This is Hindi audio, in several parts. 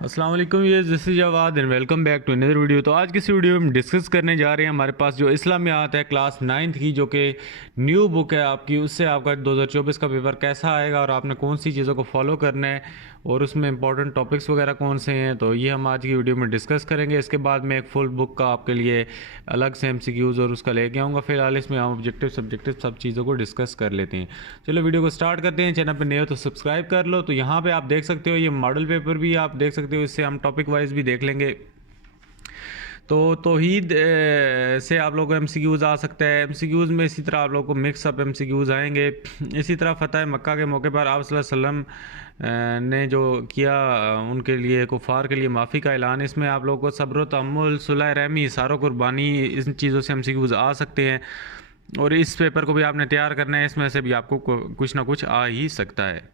अस्सलाम वालेकुम, ये this is Jawad and welcome back to another video. तो आज किसी वीडियो में हम डिस्कस करने जा रहे हैं हमारे पास जो इस्लामियात है क्लास 9th की, जो कि न्यू बुक है आपकी। उससे आपका 2024 का पेपर कैसा आएगा और आपने कौन सी चीज़ों को फॉलो करना है और उसमें इंपॉर्टेंट टॉपिक्स वगैरह कौन से हैं, तो ये हम आज की वीडियो में डिस्कस करेंगे। इसके बाद मैं एक फुल बुक का आपके लिए अलग से MCQs और उसका लेके आऊँगा। फिलहाल इसमें हम ऑब्जेक्टिव सब्जेक्टिव सब चीज़ों को डिस्कस कर लेते हैं। चलो वीडियो को स्टार्ट करते हैं। चैनल पर नए हो तो सब्सक्राइब कर लो। तो यहाँ पे आप देख सकते हो ये मॉडल पेपर भी आप देख सकते हो, इससे हम टॉपिक वाइज भी देख लेंगे। तो तौहीद से आप लोगों को MCQs आ सकता है। MCQs में इसी तरह आप लोगों को मिक्स अप MCQs आएंगे। इसी तरह फ़तह मक्का के मौके पर आप सल्लल्लाहु अलैहि वसल्लम ने जो किया उनके लिए कुफ़ार के लिए माफ़ी का ऐलान, इसमें आप लोगों को सब्र तहम्मुल सुलह रहमी इसारो कुर्बानी, इन चीज़ों से MCQs आ सकते हैं। और इस पेपर को भी आपने तैयार करना है, इसमें से भी आपको कुछ ना कुछ आ ही सकता है।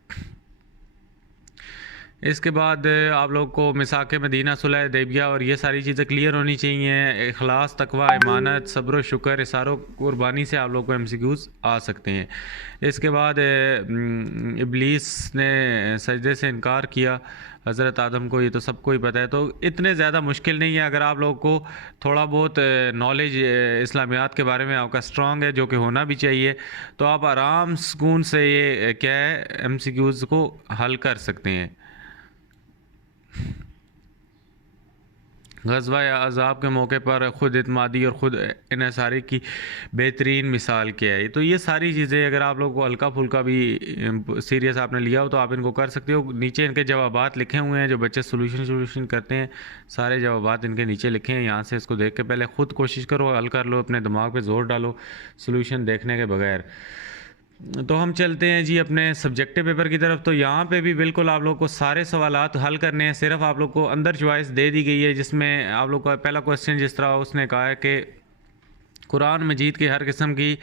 इसके बाद आप लोग को मिसाक मदीना, सुलह हुदैबिया और ये सारी चीज़ें क्लियर होनी चाहिए। इखलास, तकवा, ईमानत, सब्र शुक्र, इसारो कुर्बानी से आप लोग को MCQs आ सकते हैं। इसके बाद इब्लीस ने सजदे से इनकार किया हज़रत आदम को, ये तो सबको ही पता है। तो इतने ज़्यादा मुश्किल नहीं है। अगर आप लोग को थोड़ा बहुत नॉलेज इस्लामियात के बारे में आपका स्ट्रॉन्ग है, जो कि होना भी चाहिए, तो आप आराम सुकून से ये क्या है MCQs को हल कर सकते हैं। ग़ज़वा या अज़ाब के मौके पर ख़ुद इत्मादी और ख़ुद इन्हिसारी की बेहतरीन मिसाल क्या है। तो ये सारी चीज़ें अगर आप लोगों को हल्का फुल्का भी सीरियस आपने लिया हो तो आप इनको कर सकते हो। नीचे इनके जवाबात लिखे हुए हैं, जो बच्चे सोल्यूशन करते हैं सारे जवाबात इनके नीचे लिखे हैं। यहाँ से इसको देख के पहले ख़ुद कोशिश करो, हल कर लो, अपने दिमाग पर ज़ोर डालो सोल्यूशन देखने के बगैर। तो हम चलते हैं जी अपने सब्जेक्टिव पेपर की तरफ। तो यहाँ पे भी बिल्कुल आप लोग को सारे सवालात हल करने हैं। सिर्फ आप लोग को अंदर चॉइस दे दी गई है, जिसमें आप लोग का पहला क्वेश्चन जिस तरह उसने कहा है कि कुरान मजीद की हर किस्म की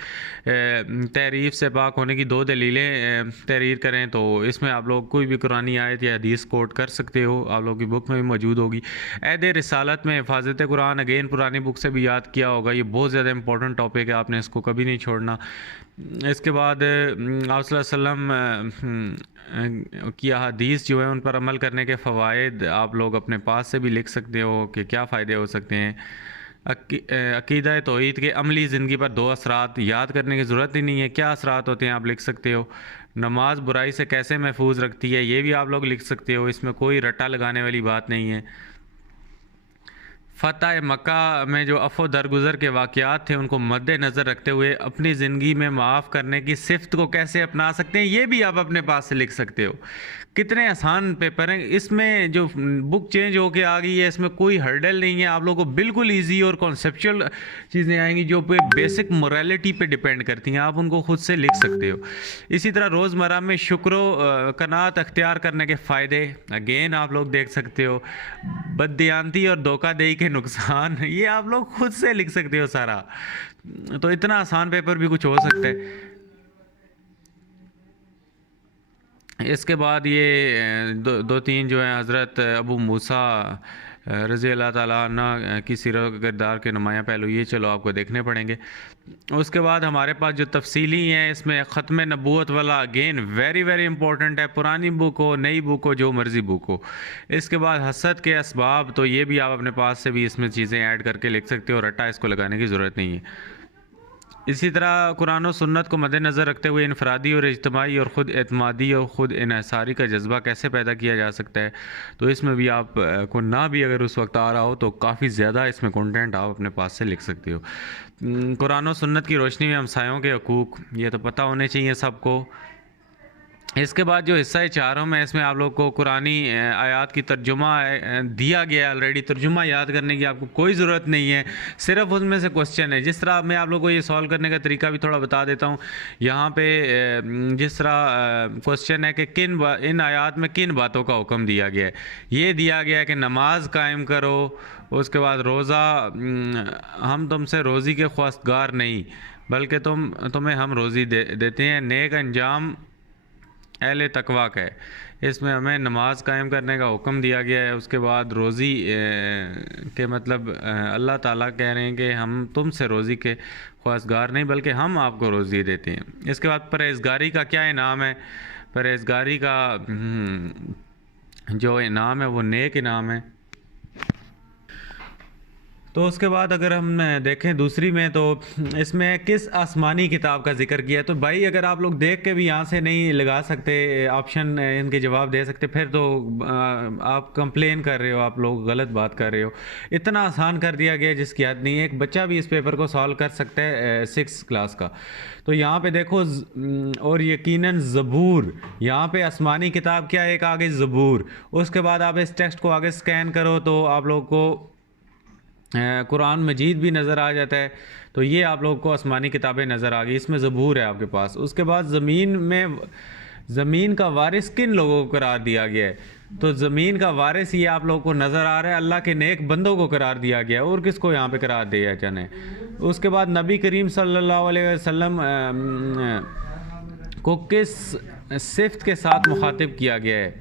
तहरीफ से पाक होने की दो दलीलें तहरीर करें। तो इसमें आप लोग कोई भी कुरानी आयत या हदीस कोट कर सकते हो, आप लोग की बुक में भी मौजूद होगी। ऐद रिसालत में हिफाजत कुरान, अगेन पुरानी बुक से भी याद किया होगा, ये बहुत ज़्यादा इंपॉर्टेंट टॉपिक है, आपने इसको कभी नहीं छोड़ना। इसके बाद आप सल्लल्लाहु अलैहि वसल्लम की हदीस जो है उन पर अमल करने के फ़वाइद आप लोग अपने पास से भी लिख सकते हो कि क्या फ़ायदे हो सकते हैं। अकीदा तौहीद के अमली ज़िंदगी पर दो असरात, याद करने की ज़रूरत ही नहीं है, क्या असरात होते हैं आप लिख सकते हो। नमाज बुराई से कैसे महफूज रखती है, ये भी आप लोग लिख सकते हो, इसमें कोई रट्टा लगाने वाली बात नहीं है। फ़तह मक्का में जो अफ़ो दरगुज़र के वाक़यात थे उनको मद्देनज़र रखते हुए अपनी ज़िंदगी में माफ़ करने की सिफ़्त को कैसे अपना सकते हैं, ये भी आप अपने पास से लिख सकते हो। कितने आसान पेपर हैं। इसमें जो बुक चेंज होके आ गई है, इसमें कोई हर्डल नहीं है। आप लोगों को बिल्कुल ईजी और कॉन्सेप्चुअल चीज़ें आएंगी जो पे बेसिक मोरालिटी पे डिपेंड करती हैं, आप उनको खुद से लिख सकते हो। इसी तरह रोज़मर्रा में शुक्र कनात अख्तियार करने के फ़ायदे अगेन आप लोग देख सकते हो। बददियानती और धोखाधड़ी के नुकसान ये आप लोग खुद से लिख सकते हो सारा। तो इतना आसान पेपर भी कुछ हो सकता है। इसके बाद ये दो तीन जो हैं हज़रत अबू मूसा रज़ी अल्लाह ताला अन्हु की सीरत किरदार के नुमायाँ पहलू, ये चलो आपको देखने पड़ेंगे। उसके बाद हमारे पास जो तफसीली हैं, इसमें ख़त्म नबूवत वाला अगेन वेरी वेरी इंपॉर्टेंट है, पुरानी बुक हो नई बुक हो जो मर्ज़ी बुक हो। इसके बाद हसद के असबाब, तो ये भी आप अपने पास से भी इसमें चीज़ें ऐड करके लिख सकते हो, रट्टा इसको लगाने की ज़रूरत नहीं है। इसी तरह कुरान और सुन्नत को मद्देनज़र रखते हुए इनफरादी और इज्तमाही और ख़ुद एतमादी और ख़ुद इन्हिसारी का जज्बा कैसे पैदा किया जा सकता है, तो इसमें भी आप को ना भी अगर उस वक्त आ रहा हो तो काफ़ी ज़्यादा इसमें कंटेंट आप अपने पास से लिख सकते हो। कुरान और सुन्नत की रोशनी में हमसायों के हकूक़, ये तो पता होने चाहिए सबको। इसके बाद जो हिस्सा है चारों में, इसमें आप लोग को कुरानी आयात की तर्जुमा दिया गया है ऑलरेडी। तर्जुमा याद करने की आपको कोई ज़रूरत नहीं है, सिर्फ उसमें से क्वेश्चन है। जिस तरह मैं आप लोग को ये सॉल्व करने का तरीका भी थोड़ा बता देता हूँ। यहाँ पे जिस तरह क्वेश्चन है कि इन आयात में किन बातों का हुक्म दिया गया है, ये दिया गया है कि नमाज कायम करो। उसके बाद रोज़ा, हम तुमसे रोज़ी के ख्वास्तगार नहीं बल्कि तुम्हें हम रोज़ी देते हैं। नेक अंजाम अहले तकवा का है, इसमें हमें नमाज कायम करने का हुक्म दिया गया है। उसके बाद रोज़ी के मतलब अल्लाह ताला कह रहे हैं कि हम तुमसे रोज़ी के ख्वास्तगार नहीं बल्कि हम आपको रोज़ी देते हैं। इसके बाद परहेज़गारी का क्या इनाम है। परहेज़गारी का जो इनाम है वो नेक इनाम है। तो उसके बाद अगर हम देखें दूसरी में, तो इसमें किस आसमानी किताब का जिक्र किया है। तो भाई अगर आप लोग देख के भी यहाँ से नहीं लगा सकते ऑप्शन, इनके जवाब दे सकते, फिर तो आप कंप्लेन कर रहे हो, आप लोग गलत बात कर रहे हो। इतना आसान कर दिया गया जिसकी हद नहीं है, एक बच्चा भी इस पेपर को सॉल्व कर सकता है 6 क्लास का। तो यहाँ पे देखो और यकीनन ज़बूर, यहाँ पे आसमानी किताब क्या है, एक आगे ज़बूर। उसके बाद आप इस टेक्स्ट को आगे स्कैन करो तो आप लोग को कुरान मजीद भी नज़र आ जाता है। तो ये आप लोग को आसमानी किताबें नज़र आ गई, इसमें ज़बूर है आपके पास। उसके बाद ज़मीन में, ज़मीन का वारिस किन लोगों को करार दिया गया है। तो ज़मीन का वारिस ये आप लोगों को नज़र आ रहा है, अल्लाह के नेक बंदों को करार दिया गया है। और किसको यहाँ पे करार दिया जाने। उसके बाद नबी करीम सल्लल्लाहु अलैहि वसल्लम को किस सिफ्त के साथ मुखातिब किया गया है।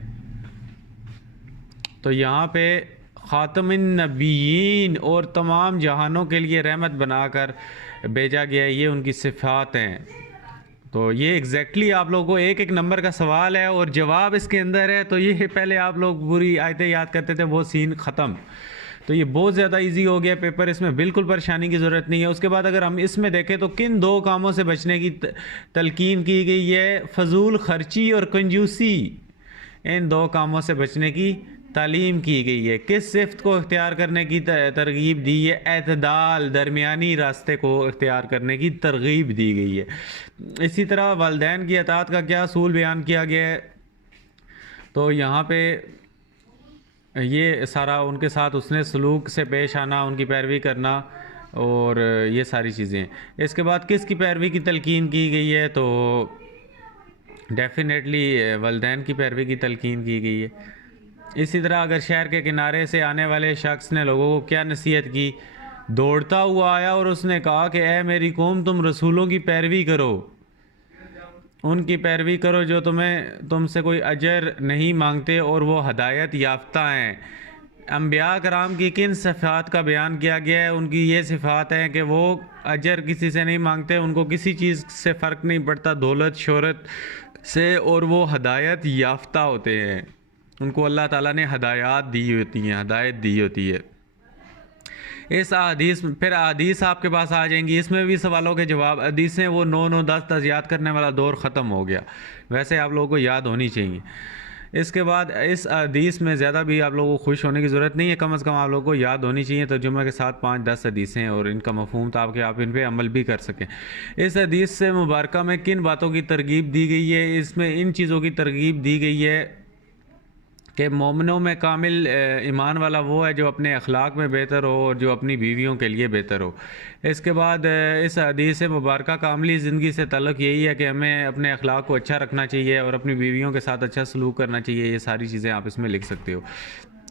तो यहाँ पे ख़ातमुन नबीयीन और तमाम जहानों के लिए रहमत बनाकर भेजा गया है, ये उनकी सिफ़ात हैं। तो ये एग्जैक्टली आप लोगों को एक एक नंबर का सवाल है और जवाब इसके अंदर है। तो ये पहले आप लोग पूरी आयतें याद करते थे, वो सीन ख़त्म। तो ये बहुत ज़्यादा इजी हो गया पेपर, इसमें बिल्कुल परेशानी की ज़रूरत नहीं है। उसके बाद अगर हम इसमें देखें तो किन दो कामों से बचने की तलकीन की गई है। फजूल खर्ची और कंजूसी, इन दो कामों से बचने की तालीम की गई है। किस सिफ्त को इख्तियार करने की तरगीब दी है। एतदाल, दरमियानी रास्ते को इख्तियार करने की तरगीब दी गई है। इसी तरह वालिदैन की अतात का क्या असूल बयान किया गया है। तो यहाँ पे ये सारा उनके साथ उसने सलूक से पेश आना, उनकी पैरवी करना और ये सारी चीज़ें। इसके बाद किसकी पैरवी की तलकीन की गई है। तो डेफिनेटली वालिदैन की पैरवी की तलकीन की गई है। इसी तरह अगर शहर के किनारे से आने वाले शख्स ने लोगों को क्या नसीहत की। दौड़ता हुआ आया और उसने कहा कि ए मेरी कौम, तुम रसूलों की पैरवी करो, उनकी पैरवी करो जो तुमसे कोई अजर नहीं मांगते और वो हदायत याफ्ता हैं। अम्बिया कराम की किन सिफ़ात का बयान किया गया है। उनकी ये सिफ़ात हैं कि वो अजर किसी से नहीं मांगते, उनको किसी चीज़ से फ़र्क नहीं पड़ता, दौलत शोहरत से, और वो हदायत याफ्ता होते हैं। उनको अल्लाह ताला ने हदायत दी होती हैं, हदायत दी होती है। इस हदीस, फिर हदीस आपके पास आ जाएंगी, इसमें भी सवालों के जवाब। हदीसें वो 9 10 10 याद करने वाला दौर ख़त्म हो गया, वैसे आप लोगों को याद होनी चाहिए। इसके बाद इस हदीस में ज़्यादा भी आप लोगों को खुश होने की ज़रूरत नहीं है, कम से कम आप लोगों को याद होनी चाहिए तर्जुमा के साथ 5 10 हदीसें और इनका मफहूम, ताकि आप इन पर अमल भी कर सकें। इस हदीस से मुबारक में किन बातों की तरगीब दी गई है। इसमें इन चीज़ों की तरगीब दी गई है कि मोमिनों में कामिल ईमान वाला वो है जो अपने अखलाक में बेहतर हो और जो अपनी बीवियों के लिए बेहतर हो। इसके बाद इस हदीस मुबारक का अमली ज़िंदगी से ताल्लुक़ यही है कि हमें अपने अखलाक को अच्छा रखना चाहिए और अपनी बीवियों के साथ अच्छा सलूक करना चाहिए। ये सारी चीज़ें आप इसमें लिख सकते हो।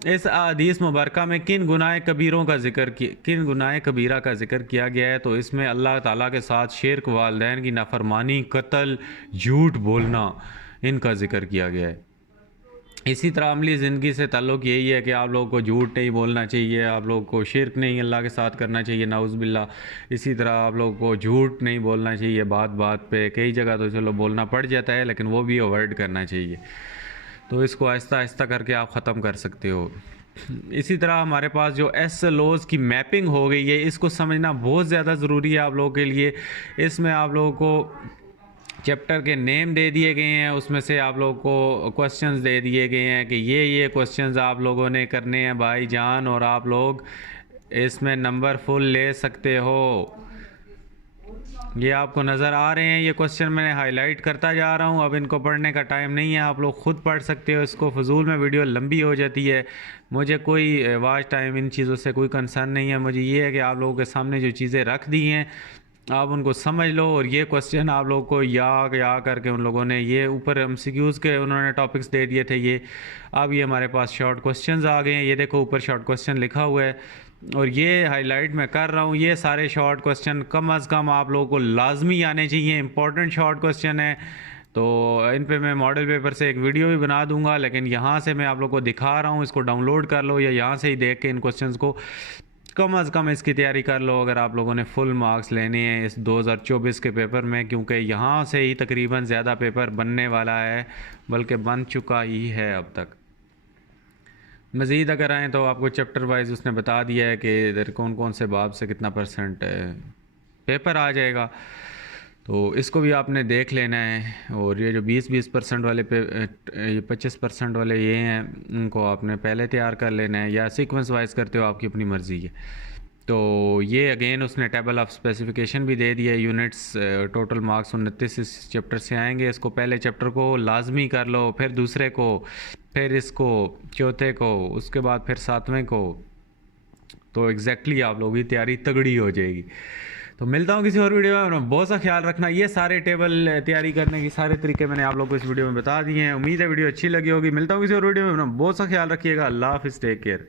इस हदीस मुबारक में किन गुनाह कबीरों का किन गुनाह कबीरा का जिक्र किया गया है। तो इसमें अल्लाह ताला के साथ शिर्क, वालिदैन की नाफरमानी, कत्ल, झूठ बोलना, इनका जिक्र किया गया है। इसी तरह अमली ज़िंदगी से ताल्लुक़ यही है कि आप लोगों को झूठ नहीं बोलना चाहिए, आप लोगों को शिर्क नहीं अल्लाह के साथ करना चाहिए, नाउज़ बिल्लाह। इसी तरह आप लोगों को झूठ नहीं बोलना चाहिए बात बात पे। कई जगह तो चलो बोलना पड़ जाता है, लेकिन वो भी अवॉइड करना चाहिए। तो इसको आहिस्ता आहिस्ता करके आप ख़त्म कर सकते हो। इसी तरह हमारे पास जो SLOs की मैपिंग हो गई है, इसको समझना बहुत ज़्यादा ज़रूरी है आप लोगों के लिए। इसमें आप लोगों को चैप्टर के नेम दे दिए गए हैं, उसमें से आप लोगों को क्वेश्चंस दे दिए गए हैं कि ये क्वेश्चंस आप लोगों ने करने हैं भाई जान, और आप लोग इसमें नंबर फुल ले सकते हो। ये आपको नज़र आ रहे हैं, ये क्वेश्चन मैंने हाईलाइट करता जा रहा हूँ। अब इनको पढ़ने का टाइम नहीं है, आप लोग ख़ुद पढ़ सकते हो इसको। फजूल में वीडियो लंबी हो जाती है, मुझे कोई वॉच टाइम इन चीज़ों से कोई कंसर्न नहीं है। मुझे ये है कि आप लोगों के सामने जो चीज़ें रख दी हैं आप उनको समझ लो। और ये क्वेश्चन आप लोगों को या करके उन लोगों ने ये ऊपर MCQs के उन्होंने टॉपिक्स दे दिए थे। ये अब ये हमारे पास शॉर्ट क्वेश्चंस आ गए हैं, ये देखो ऊपर शॉर्ट क्वेश्चन लिखा हुआ है और ये हाईलाइट मैं कर रहा हूँ। ये सारे शॉर्ट क्वेश्चन कम अज़ कम आप लोगों को लाजमी आने चाहिए, इंपॉर्टेंट शॉर्ट क्वेश्चन है। तो इन पे मैं मॉडल पेपर से एक वीडियो भी बना दूंगा, लेकिन यहाँ से मैं आप लोगों को दिखा रहा हूँ, इसको डाउनलोड कर लो या यहाँ से ही देख के इन क्वेश्चंस को कम अज़ कम इसकी तैयारी कर लो अगर आप लोगों ने फुल मार्क्स लेने हैं इस 2024 के पेपर में, क्योंकि यहाँ से ही तकरीबन ज़्यादा पेपर बनने वाला है, बल्कि बन चुका ही है अब तक। मज़ीद अगर आएँ तो आपको चैप्टर वाइज उसने बता दिया है कि इधर कौन कौन से बाब से कितना परसेंट पेपर आ जाएगा, तो इसको भी आपने देख लेना है। और ये जो 20-20% वाले ये 25% वाले ये हैं, इनको आपने पहले तैयार कर लेना है, या सीक्वेंस वाइज करते हो आपकी अपनी मर्ज़ी है। तो ये अगेन उसने टेबल ऑफ स्पेसिफिकेशन भी दे दिया है, यूनिट्स टोटल मार्क्स 29 इस चैप्टर से आएंगे। इसको पहले चैप्टर को लाजमी कर लो, फिर दूसरे को, फिर इसको, चौथे को, उसके बाद फिर सातवें को, तो एग्जैक्टली आप लोगों की तैयारी तगड़ी हो जाएगी। तो मिलता हूँ किसी और वीडियो में। अपना बहुत सा ख्याल रखना। ये सारे टेबल तैयारी करने की सारे तरीके मैंने आप लोगों को इस वीडियो में बता दिए हैं। उम्मीद है वीडियो अच्छी लगी होगी। मिलता हूँ किसी और वीडियो में। अपना बहुत सा ख्याल रखिएगा। अल्लाह हाफिज़, टेक केयर।